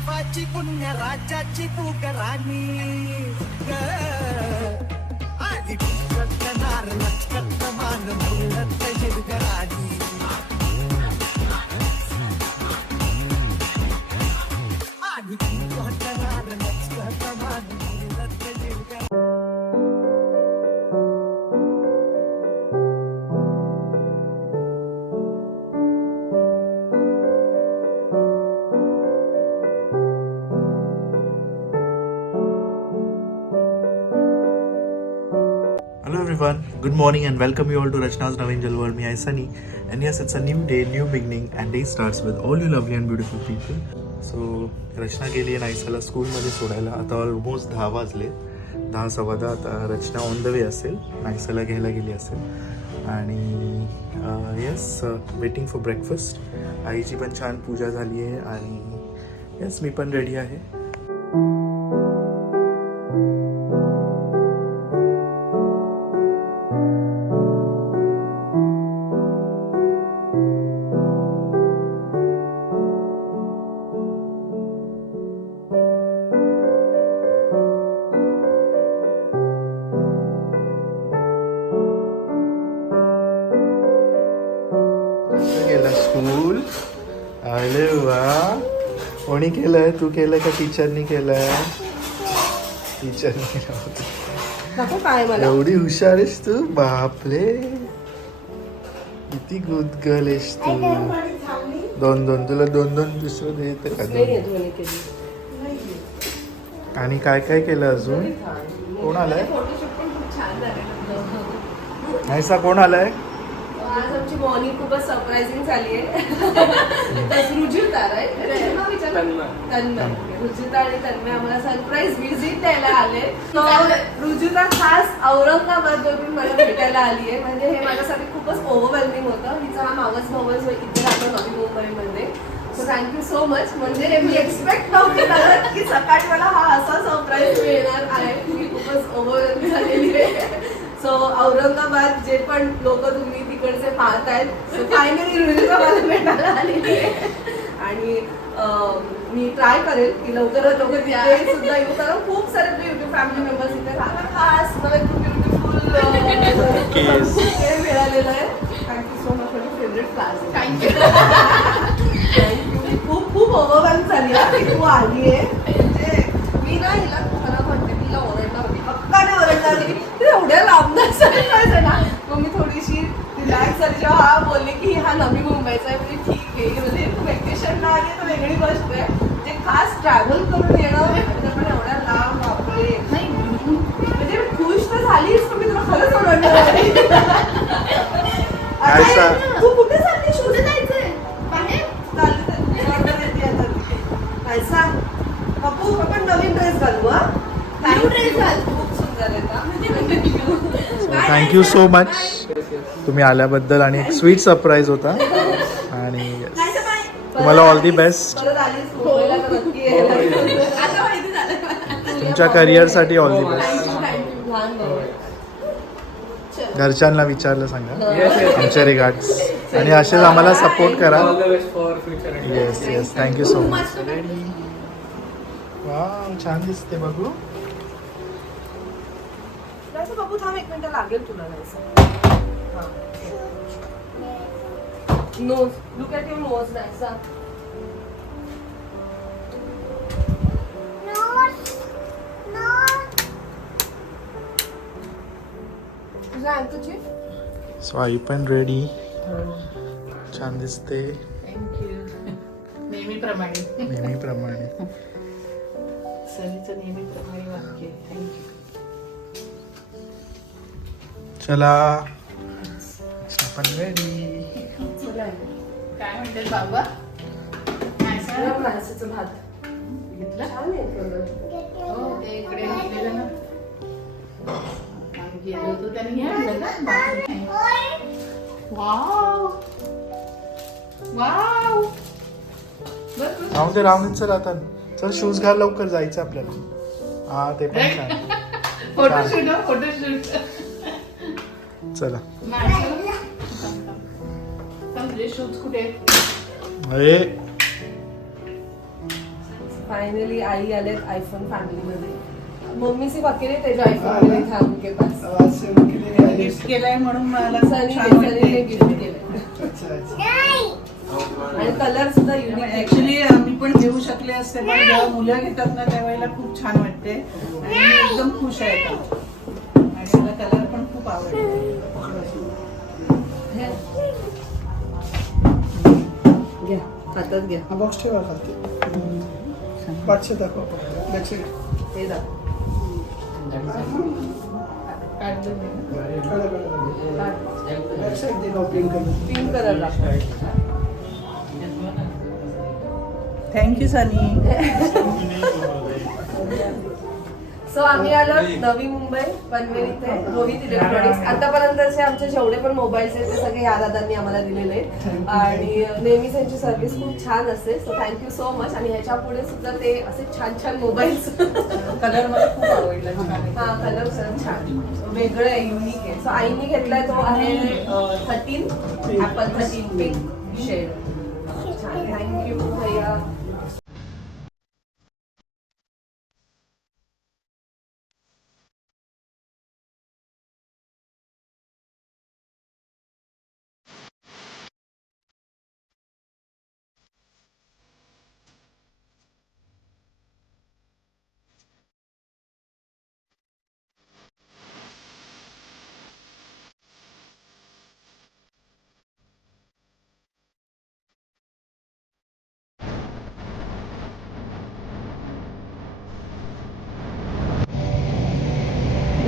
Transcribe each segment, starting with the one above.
गावाची पुण्य राज्याची तू राणी आधी नार लचकत मान मुलत जिरगराणी आधी नार लचकत मान मुलत जिरगराणी. Hello everyone, good morning and welcome you all to Rachna's Navangel World. Me, I Sunny, and yes, it's a new day, new beginning, and day starts with all you lovely and beautiful people. So, रचना गेली आहे नाईसाला स्कूलमध्ये सोडायला. आता almost 10 वाजले, 10:15. आता रचना on the way असेल, नाईसाला घ्यायला गेली असेल. आणि येस, वेटिंग फॉर ब्रेकफास्ट. आईची पण छान पूजा झाली आहे आणि येस, मी पण रेडी आहे. स्कूल अरे वा, कोणी केलंय? तू केलंय का टीचरनी केलंय? टीचरनी केलं. एवढी हुशार आहेस तू, बापरे, किती गुड गर्ल आहेस तू. दोन तुला दोन दुसरं देते का? आणि काय काय केलं अजून? कोण आलंय? ऐसा कोण आलाय? आज आमची मॉर्निंग खूपच सरप्राइझिंग झाली आहे. रुजुता आणि तन्मय आम्हाला सरप्राईज व्हिजिट द्यायला आले. रुजुता खास औरंगाबाद वरून मला भेटायला आली आहे. म्हणजे हे माझ्यासाठी खूपच ओव्हरवेल्मिंग होतं. हिचा हा मावस भाऊ इथे राहतो नवी मुंबईमध्ये. So thank you so much. म्हणजे मी एक्सपेक्ट नव्हते करत की सकाळी मला हा असा सरप्राईज मिळणार आहे. मी खूपच ओव्हरवेल्म झालेली आहे. सो औरंगाबाद जे पण लोक तुम्ही तिकडचे पाहतायत, सो फायनली रुजुता मला भेटायला आलेली आहे. आणि मी ट्राय करेल की लवकरात लवकर तिथे सुद्धा येऊ. कारण खूप सारे आपले युट्यूब फॅमिली मेंबर्स इथे राहतात. खास मला खूप ब्युटिफुल मिळालेलं आहे. Thank you so much for your favourite class. Thank you. खूप खूप ओव्हरवेल्म झाली आहे तू आली आहे. म्हणजे मी ना हिला खरं म्हणते, तिला ओरडणार होती, हक्काने ओरडणार होती, एवढ्या लांबणार सरप्राईज ना. मग मी थोडीशी रिलॅक्स झाली जेव्हा हा बोलले की हा नवी मुंबईचा आहे. म्हणजे ठीक आहे, म्हणजे व्हॅकेशनला आली तर वेगळी गोष्ट आहे. म्हणजे खास ट्रॅव्हल करून येणं पण एवढ्या लांब वापरे नाही. म्हणजे खुश तर झालीच, पण मी तुला खरंच ओरडणार. तू कुठे चालली? शोध जायचंय बाहेर पैसा. पप्पू आपण नवीन ड्रेस घालू. हा ड्रेस घाल, खूप सुंदर आहे. थँक्यू सो मच तुम्ही आल्याबद्दल. आणि एक स्वीट सरप्राईज होता. आणि तुम्हाला ऑल दी बेस्ट तुमच्या करिअरसाठी. All the best. घरच्यांना विचारलं सांगा आमच्या रिगार्ड्स. आणि असेच आम्हाला सपोर्ट करा. Yes yes, thank you so much. Ready. वा, छान दिसते बघू. बाबू थांब एक मिनिट, लागेल तुला. Nose, look at your nose. Naisa, तुझा अँकची. सो आई पण रेडी, छान दिसते. नेहमीप्रमाणे सनीचं नेहमीप्रमाणे वाक्य. थँक्यू. चला, आपण रेडी. काय म्हणते बाबा? माणसाचं भात घेतलं? छान आहे कलर. हो, ते इकडे घेतलेलं ना. आम्ही गेलो होतो त्याने हे आणलं ना. Wow wow. राहून दे चल. आता चल, शूज घाल लवकर, जायचं आपल्याला. हा, ते पण छान. फोटोशूट. चला. शूज कुठे? अरे फाइनली आई आलेत आयफोन फॅमिली मध्ये. मम्मी से अकेले तेरे आयफोन के लिए था उनके पास. आवाज से उनके लिए गिफ्ट केलंय म्हणून मला सनीने गिफ्ट केलं. अच्छा अच्छा. आणि कलर सुद्धा युनिक. ऍक्च्युली आम्ही पण घेऊ शकले असते पण जेव्हा मुलं घेतात ना त्यावेळेला खूप छान वाटते आणि मी एकदम खुश आहे आता. आणि मला कलर पण खूप आवडतो. घ्या हातात घ्या. हा बॉक्स ठेवा खालती. पाचशे दाखव. बॅकसाईड. हे जा. काढलं मी ना. बॅकसाईड दे ना पिंक कलर. पिंक कलर दाखव. थँक्यू सनी. सो आम्ही आलो नवी मुंबई पनवेल इथे रोहित इलेक्ट्रॉनिक्स. आतापर्यंतचे आमचे जेवढे पण मोबाईल्स आहेत ते सगळे या दादांनी आम्हाला दिलेले आहेत आणि नेहमीच त्यांची सर्व्हिस खूप छान असते. So thank you so much. आणि ह्याच्या पुढे सुद्धा ते असे छान छान मोबाईल्स. कलर मला खूप आवडला. हा कलर खरंच छान वेगळं आहे युनिक आहे. सो आईने घेतलाय तो आहे 13 ॲपल 13 पिंक शेड. छान थँक्यू भैया.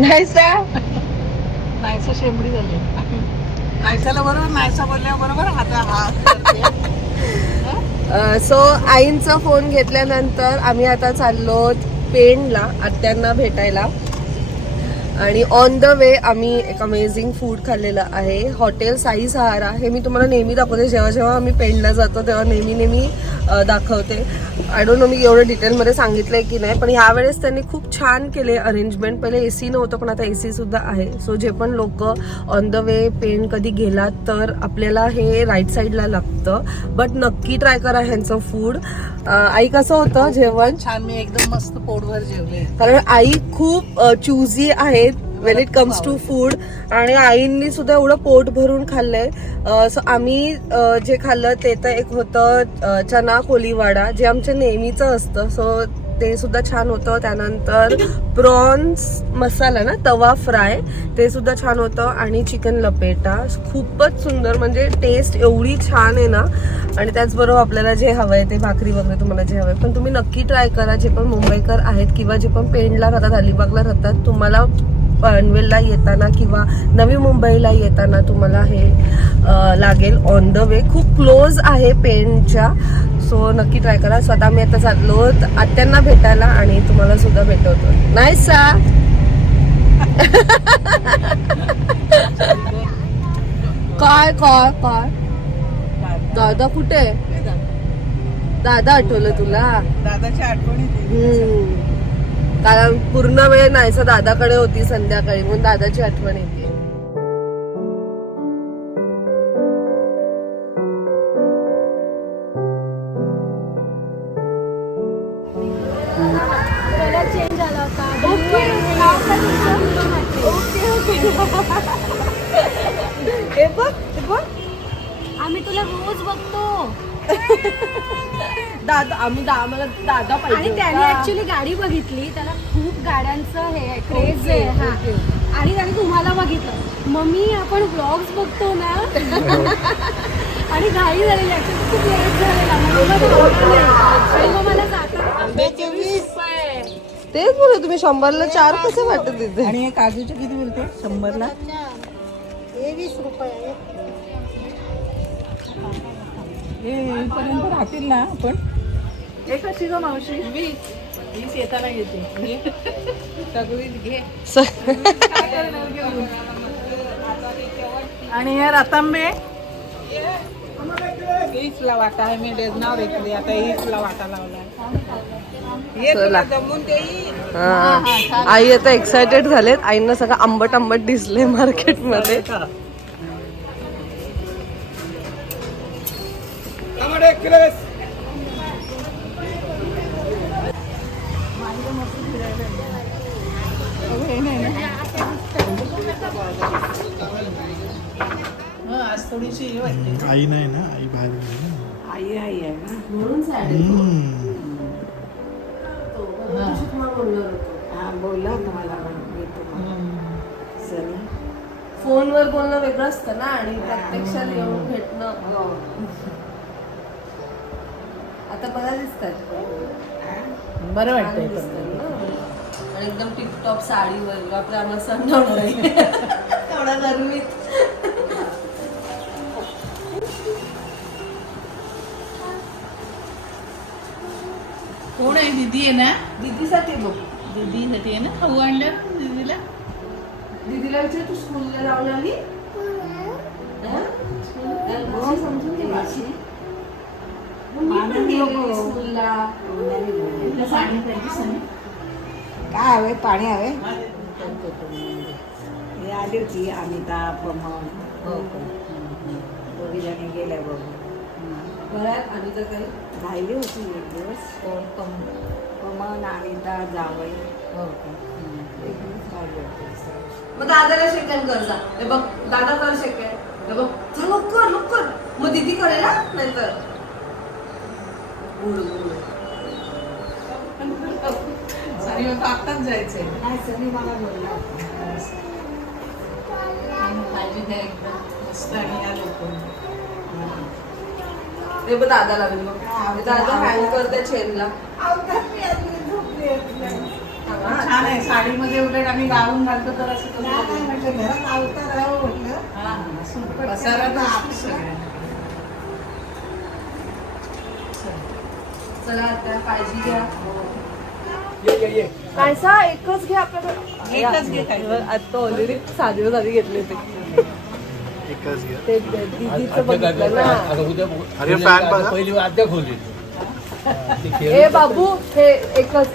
नायसा शेंबडी झाली. नायसाला बरोबर नायसा बोलल्या बरोबर हा सो आईंचा फोन घेतल्यानंतर आम्ही आता चाललो पेणला आत्यांना भेटायला. आणि ऑन द वे आम्ही एक अमेझिंग फूड खाल्लेलं आहे. हॉटेल साई सहारा. हे मी तुम्हाला नेहमी दाखवते जेव्हा जेव्हा आम्ही पेणला जातो तेव्हा नेहमी दाखवते. आय डोंट नो मी एवढं डिटेलमध्ये सांगितलंय की नाही पण ह्यावेळेस त्यांनी खूप छान केले अरेंजमेंट. पहिले AC नव्हतं पण आता AC सुद्धा आहे. सो जे पण लोक ऑन द वे पेण कधी गेलात तर आपल्याला हे राईट साईडला लागतं. बट नक्की ट्राय करा ह्यांचं फूड. आई कसं होतं जेवण? छान. मी एकदम मस्त पोटभर जेवले. कारण आई खूप चुझी आहेत when it comes to food. आणि आईंनी सुद्धा एवढं पोट भरून खाल्लंय. सो आम्ही जे खाल्लं ते तर एक होतं चना कोलीवाडा जे आमच्या नेहमीचं असतं. सो ते सुद्धा छान होतं. त्यानंतर प्रॉन्स मसाला ना तवा फ्राय ते सुद्धा छान होतं. आणि चिकन लपेटा खूपच सुंदर. म्हणजे टेस्ट एवढी छान आहे ना. आणि त्याचबरोबर आपल्याला जे हवंय ते भाकरी वगैरे तुम्हाला जे हवंय. पण तुम्ही नक्की ट्राय करा जे पण मुंबईकर आहेत किंवा जे पण पेणला राहतात अलिबागला राहतात. तुम्हाला पनवेलला येताना किंवा नवी मुंबईला येताना तुम्हाला हे लागेल ऑन द वे. खूप क्लोज आहे पेणच्या. सो नक्की ट्राय करा. स्वतः मी आता चाललो आत्यांना भेटायला आणि तुम्हाला सुद्धा भेटवतो. नाही सा काय काय काय दादा कुठे? दादा आठवलं तुला? दादाच्या आठवणी. कारण पूर्ण वेळ नाहीसा दादाकडे होती संध्याकाळी म्हणून दादाची आठवण येते. चेंज झाला होता. हे बघ आम्ही तुला रोज बघतो. दादा आम्हाला दादा आणि पाहिजे त्याने होता. ऍक्च्युली गाडी बघितली. त्याला खूप गाड्यांचं हे क्रेज आहे. हा आणि त्याने तुम्हाला बघितलं. मम्मी आपण ब्लॉग्स बघतो ना. आणि घाई झालेली ऍक्च्युली खूप लेट झालेला. मग मला जाता तेच बोलू तुम्ही 100ला 4 कसे वाटत तिथे? आणि हे काजूचे किती मिळते? 100ला 20 रुपये. हे येईपर्यंत राहतील ना आपण? एक अशी ग मावशी 20 येताना येते. सगळीच घे. आणि हे रतांबे 20ला वाटा आहे. मी डेजनावर घेतली आता 20ला वाटा लावला. चला. जमून देईल. हा. आई आता एक्सायटेड झालेत. आईंना सगळं आंबट आंबट दिसले मार्केटमध्ये. थोडीशी हे वाटते. आई नाही ना, आई बाहेर गेली ना. आई आहे ना. म्हणून सॅड हा बोला तुम्हाला फोनवर बोलणं वेगळं असतं ना आणि प्रत्यक्षात येऊन भेटणं. आता बघा दिसतात बरं छान वाटतंय दिसतात ना. आणि एकदम टिपटॉप साडीवर आपल्या आम्हाला सण एवढा गरमीत. कोण आहे? दीदी आहे ना. दीदीसाठी बघ. दीदीसाठी आहे ना खाऊ आणलं दीदीला. दीदीला विचार तू स्कूलला जाऊन आली. हं? भाषा समजून घे भाषी. मी पण गेलेली स्कूलला. काय हवे? पाणी हवे? हे आली होती अमिता प्रमोद. दोघी जणी गेल्या बघ. घरात आणि तर काही राहिली होती एक दिवस. प्रमोद अनिता जावई. एक दिवस राहिली होती. मग दादाला सेकंड कर जा. हे बघ दादा कर सेकंड. हे बघ चल लवकर लवकर. मग दीदी करेल ना नंतर. सरी आत्ताच जायचंय. नाही सनी मला बोलला. भाजी द्या एकदम मस्त आणि या लोक. हे बघ दादा लागली बघ. हे दादा हँग करते चेनला. छान आहे. साडीमध्ये उलट आम्ही गाऊन घालतो तर असं कसं घरात अवतार राहावं म्हटलं. पसारा तर आपली सगळ्या. चला आता काळजी घ्या. कायसा एकच घे आपल्याकडे. एकच घे काय. आता ऑलरेडी 6 दिवस आधी घेतले ते. एकच घ्या. ते दीदीचं बघितलं ना. अरे फॅन बघा. पहिली आद्या खोली ए बाबू हे एकच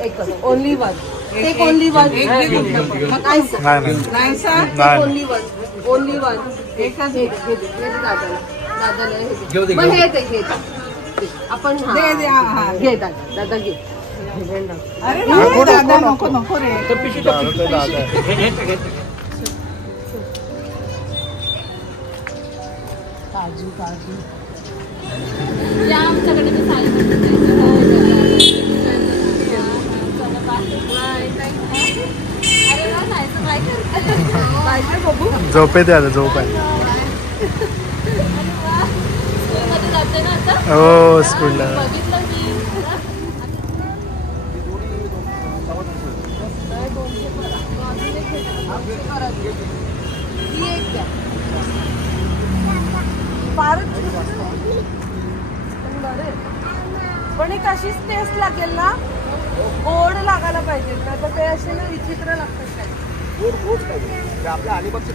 only one. Take only one. नाही ओनली वन. Only one. एकच हे दे दादाला. दादाला हे घेऊ दे. दे, मग घेऊ हे दे घे. आपण घे दादा घे. अरे नाही, दादा नको नको रे. काजू काजू या आमच्याकडे ते साडी झोपेत आता झोप आहे. जाते ना आता. हो स्कूलला. बघितलं की पण एक अशीच टेस्ट लागेल ना. गोड लागायला पाहिजे. तर ते असे ना विचित्र लागतात काय. आपल्या अलिबागची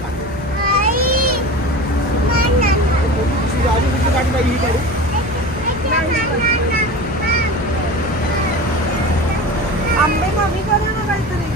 आंबे कमी करू ना काहीतरी.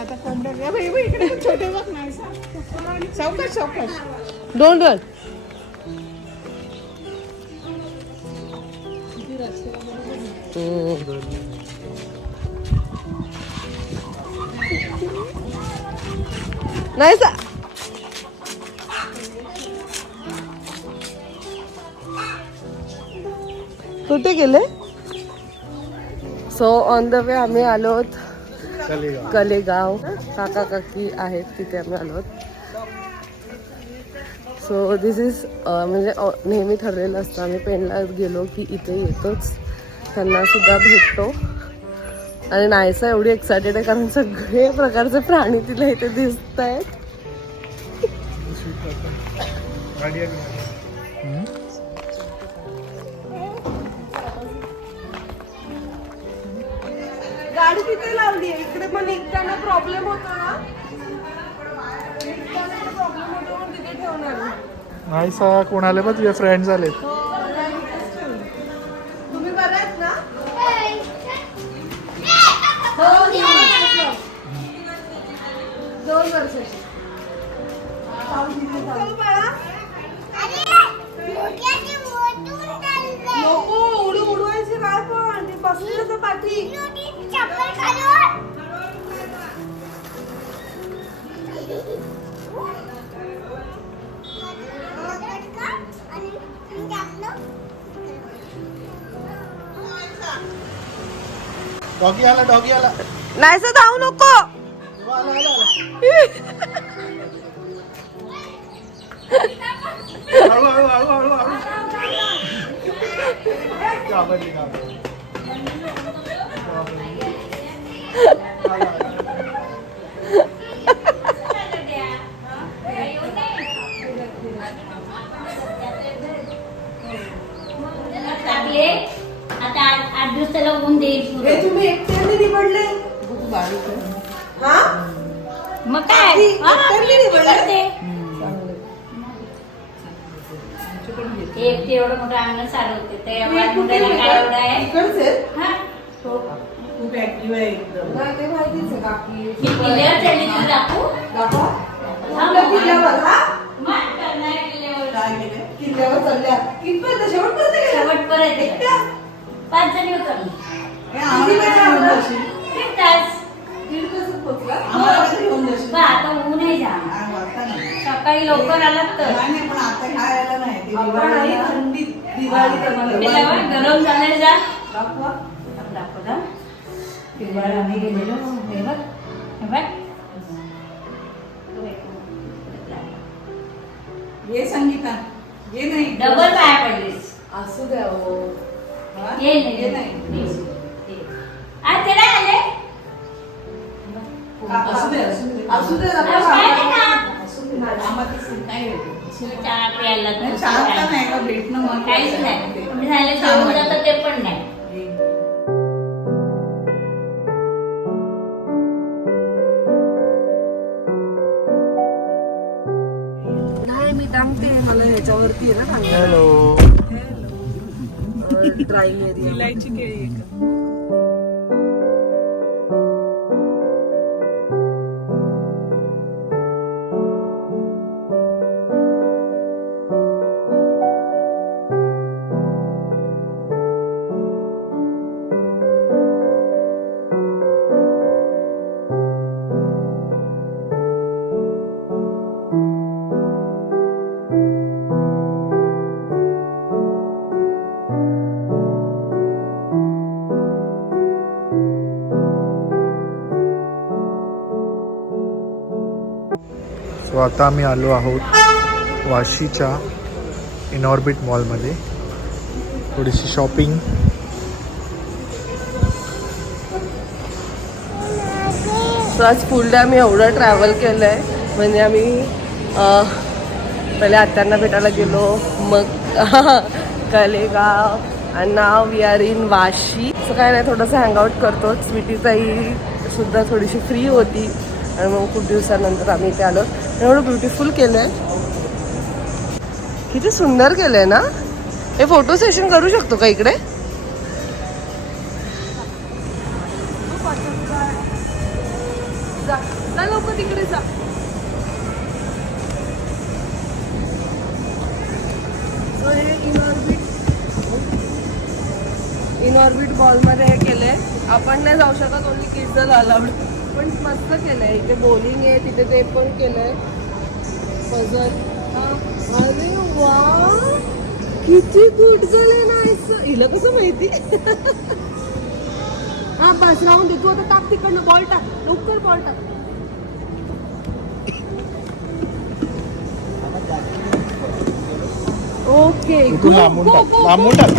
आता कोंबड्या इकडे छोटे बघ नाही. चौकश चौकश. Don't run. नाही सा. कुठे गेले. सो ऑन द वे आम्ही आलोत कलेगाव. काका काकी आहेत तिथे आम्ही आलोत. सो दिस इज म्हणजे नेहमी ठरलेलं असतं आम्ही पेनला गेलो की इथे येतोच. त्यांना सुद्धा भेटतो. आणि नाहीसा एवढी एक्सायटेड आहे कारण सगळे प्रकारचे प्राणी तिला इथे दिसत आहेत. गाडी तिथे लावली आहे. इकडे पण निघताना प्रॉब्लेम होतो ना. निघताना प्रॉब्लेम होतो म्हणून तिथे ठेवणार. नाही सा कोण आले बघ तुझे फ्रेंड्स आलेत. तुम्ही बरे आहेत ना. वर्षाची. चल बाळा. नको उडवायची काय पण ती बसली तर पाठी. डॉगी आला डॉगी आला. नाही सर धावू नको. हळू हळू हळू हळू हळू. घाबरली, घाबरली. टाकले आता 8 दिवस त्याला ऊन देईल पुरं. हे तुम्ही एकट्याने निवडले. हा मग काय हा, एकट्याने निवडले. एक ते एवढं मोठं अंगण चालवते ते तुम्ही कुठे मुलाला काय एवढं आहे इकडचे? हा खूप ऍक्टिव्ह आहे एकदम. नाही ते माहितीच आहे काकी. मी किल्ल्यावर चालली तुला दाखवू दाखवा. आपल्या किल्ल्यावर हा मग करणार किल्ल्यावर काय केलंय? किल्ल्यावर चालल्या कितपर्यंत शेवटपर्यंत गेल्या? शेवटपर्यंत एकट्या? 5 जणी होतो मी. हे आम्हाला कधी घेऊन जाशील? 3 तास दीड तासात पोहोचला. आम्हाला कधी घेऊन जाशील? पण आता ऊन आहे जा आता नाही. सकाळी लवकर आलात तर नाही, पण आता ह्या यायला नाही. ते आपण दिवाळीला- आई थंडीत दिवाळीत आम्हाला त्याच्यावर गरम झाले जा दाखवा. दाखवता दिवाळी आम्ही गेलेलो हे बघ हे बघ ये संगीता ये नाही. डबल पाया पडलीस असू द्या हो. हा? ये नाही ये नाही. आज त्याला आले असू दे, असू दे. असू दे आज दाखवा. काय नाही ना. असू दे ना. आम्हाला ते नाही भेटत. चहा प्यायला नाही, चहा का नाही का भेटणं महत्त्वाचं काहीच आहे. नाही तुम्ही झाले जेवण जातं ते पण नाही नाही मी टांगते मला ह्याच्यावरती आहे ना हॅलो. Drawing area. इलायची केळी आहे का? सो आता आम्ही आलो आहोत वाशीच्या इनऑर्बिट मॉलमध्ये. थोडीशी शॉपिंग. सो आज फुल डे आम्ही एवढं ट्रॅव्हल केलं आहे. म्हणजे आम्ही पहिले आत्यांना भेटायला गेलो, मग कलेगाव, आणि now we are in Vashi. असं काय नाही, थोडंसं हँगआउट करतो. स्वीटीताई सुद्धा थोडीशी फ्री होती आणि मग खूप दिवसानंतर आम्ही इथे आलो. एवढं ब्युटिफुल केलं आहे, किती सुंदर केलं आहे ना. हे फोटो सेशन करू शकतो का इकडे? जा लवकर तिकडे जा. सो हे इनऑर्बिट बॉलमध्ये हे केलंय. आपण नाही जाऊ शकत, ओन्ली किड्स अलाउड. पण मस्त केलंय. इथे बॉलिंग आहे, तिथे ते पण केलंय पझल. अरे वा किती गुड झालंय ना. हिला कसं माहिती. हा बस राहून दे. तू आता टाक तिकडनं, बॉल टाक लवकर, बॉल टाक. ओके तू लांबून टाक, लांबून टाक.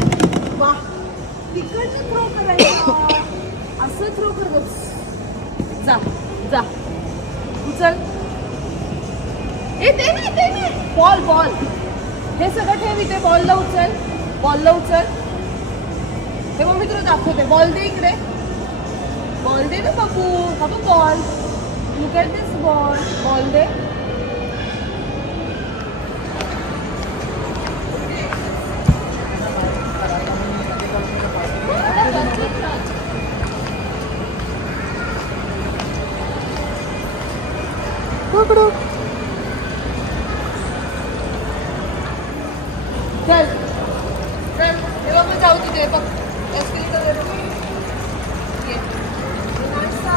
तिकडचं थ्रो करायचं. असं थ्रो कर. जा जा उचल. ते नाही बॉल बॉल हे सगळं ठेव इथे. बॉलला उचल, बॉलला उचल. हे मग मी तुला दाखवते. बॉल दे इकडे. बॉल दे ना बाबू. बाबू ball. Look at this ball. Ball दे. चल चल तेव्हा आपण जाऊ तिथे बघ एस्केलेटर ये. नाश्ता.